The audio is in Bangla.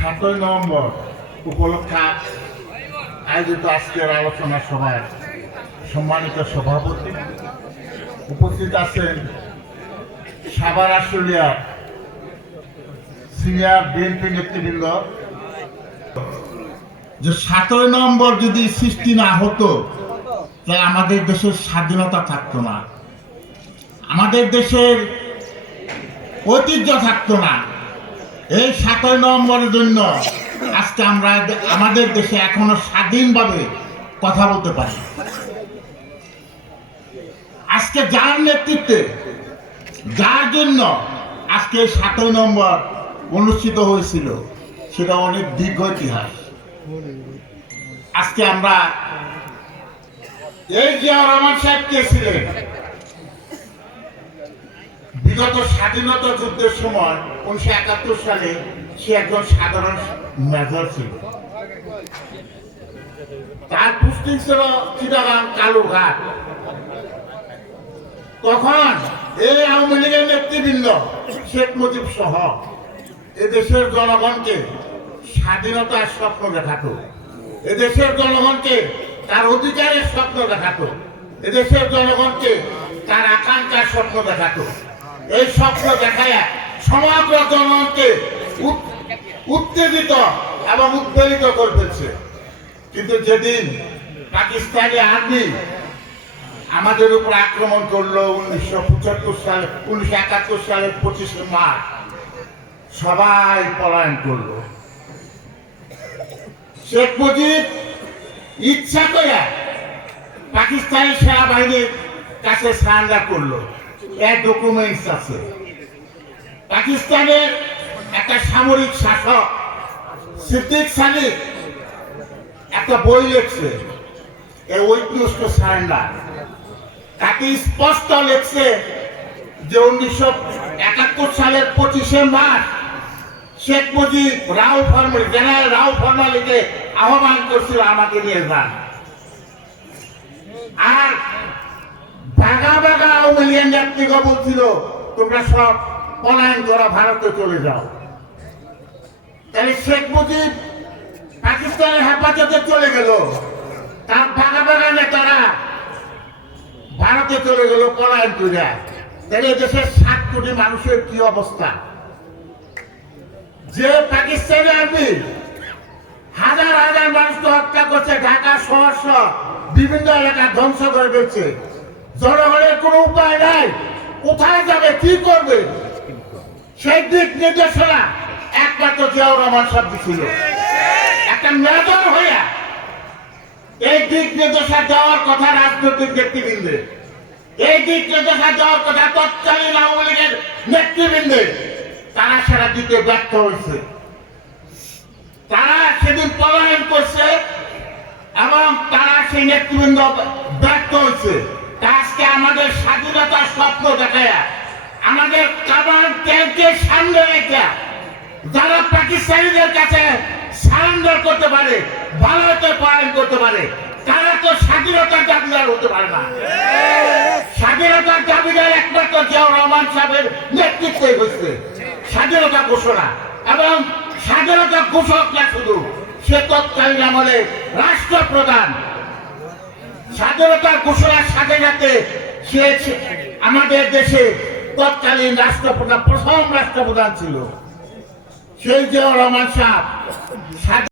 সাতই নভেম্বর উপলক্ষে আয়োজিত আজকের আলোচনা সভায় সম্মানিত সভাপতি উপস্থিত আছেন সাভার আশুলিয়া সিনিয়র বিএনপি নেতৃবৃন্দ। যে সাতই নভেম্বর যদি সৃষ্টি না হতো, তাহলে আমাদের দেশের স্বাধীনতা থাকতো না। আমাদের দেশের ঐতিহ্য থাকতো না। এই সাতই নভেম্বরের জন্য আজকে আমরা আমাদের দেশে এখনও স্বাধীনভাবে কথা বলতে পারি। আজকে যার নেতৃত্বে, যার জন্য আজকে সাতই নম্বর অনুষ্ঠিত হয়েছিল, সেটা অনেক দীর্ঘ ইতিহাস। আজকে আমরা এই জিয়া রহমান সাহেব কে ছিলেন বিগত স্বাধীনতা যুদ্ধের সময় উনিশশো একাত্তর সালে সে একজন সাধারণ মেজর ছিল। তার পুষ্টিং ছিল চিটাগাং কালুঘাট। তখন এই আওয়ামী লীগের নেতৃবৃন্দ শেখ মুজিব সহ এদেশের জনগণকে স্বাধীনতার স্বপ্ন দেখাতো। এদেশের জনগণকে তার অধিকারের স্বপ্ন দেখাতো। এদেশের জনগণকে তার আকাঙ্ক্ষার স্বপ্ন দেখাতো। এই স্বপ্ন দেখায় সমগ্র জনগণকে উত্তেজিত এবং উদ্বেলিত করে ফেলছে কিন্তু যেদিন পাকিস্তানি আর্মি আমাদের উপর আক্রমণ করল উনিশশো পঁচাত্তর সালে, উনিশশো একাত্তর সালের পঁচিশে মার্চ, সবাই পলায়ন করল। শেখ মুজিব ইচ্ছা করে পাকিস্তানি সেনাবাহিনীর কাছে সারেন্ডার করল। আছে। পাকিস্তানের একটা সামরিক শাসক, সিদ্দিক সালিক একটা বই লিখছে। টু সারেন্ডার তাকে স্পষ্ট লিখছে যে উনিশশো একাত্তর সালের পঁচিশে March Sheikh Mujib Rao formally general Rao ফর্মালিকে আহ্বান করছিল আমাকে নিয়ে যান। আর নেতৃত্ব বলছিল তোমরা সব পলায়ন করা ভারতে চলে যাও। তাহলে শেখ মুজিব পাকিস্তানের হেফাজতে চলে গেল। তার বাগা বাগা নেতারা ভারতে চলে গেল পলায়ন করে তাহলে দেশের সাত কোটি মানুষের কি অবস্থা? যে পাকিস্তানি আর্মি হাজার হাজার মানুষকে হত্যা করছে, ঢাকা শহর বিভিন্ন এলাকা ধ্বংস করে ফেলছে। জনগণের কোনো উপায় নাই। কোথায় যাবে, কি করবে? সেই দিক নির্দেশনা একমাত্র জিয়াউর রহমান সাহেব ছিল একটা মেজর হইয়া এই দিক নির্দেশনা দেওয়ার কথা রাজনৈতিক নেতৃবৃন্দে। এই দিক নির্দেশনা দেওয়ার কথা তৎকালীন আওয়ামী লীগের নেতৃবৃন্দে তারা সেটা দিতে ব্যর্থ হয়েছে। তারা সেদিন পলায়ন করছে এবং তারা সেই নেতৃবৃন্দ ব্যর্থ হয়েছে। আজকে আমাদের স্বাধীনতার স্বপ্ন দেখায় আমাদের কামান ট্যাঙ্কে সামনে রেখে যারা পাকিস্তানিদের কাছে সারেন্ডার করতে পারে, ভারতে পলায়ন করতে পারে, তারা তো স্বাধীনতার দাবিদার হতে পারে না। স্বাধীনতার দাবিদার একমাত্র জিয়াউর রহমান সাহেবের নেতৃত্বে হয়েছে স্বাধীনতা ঘোষণা। এবং স্বাধীনতা ঘোষক না শুধু, সে তৎকালীন আমলে রাষ্ট্রপ্রধান স্বাধীনতার ঘোষণার সাথে সাথে সে আমাদের দেশে তৎকালীন রাষ্ট্রপ্রধান, প্রথম রাষ্ট্রপ্রধান ছিল। সেই যে রহমান সাহেব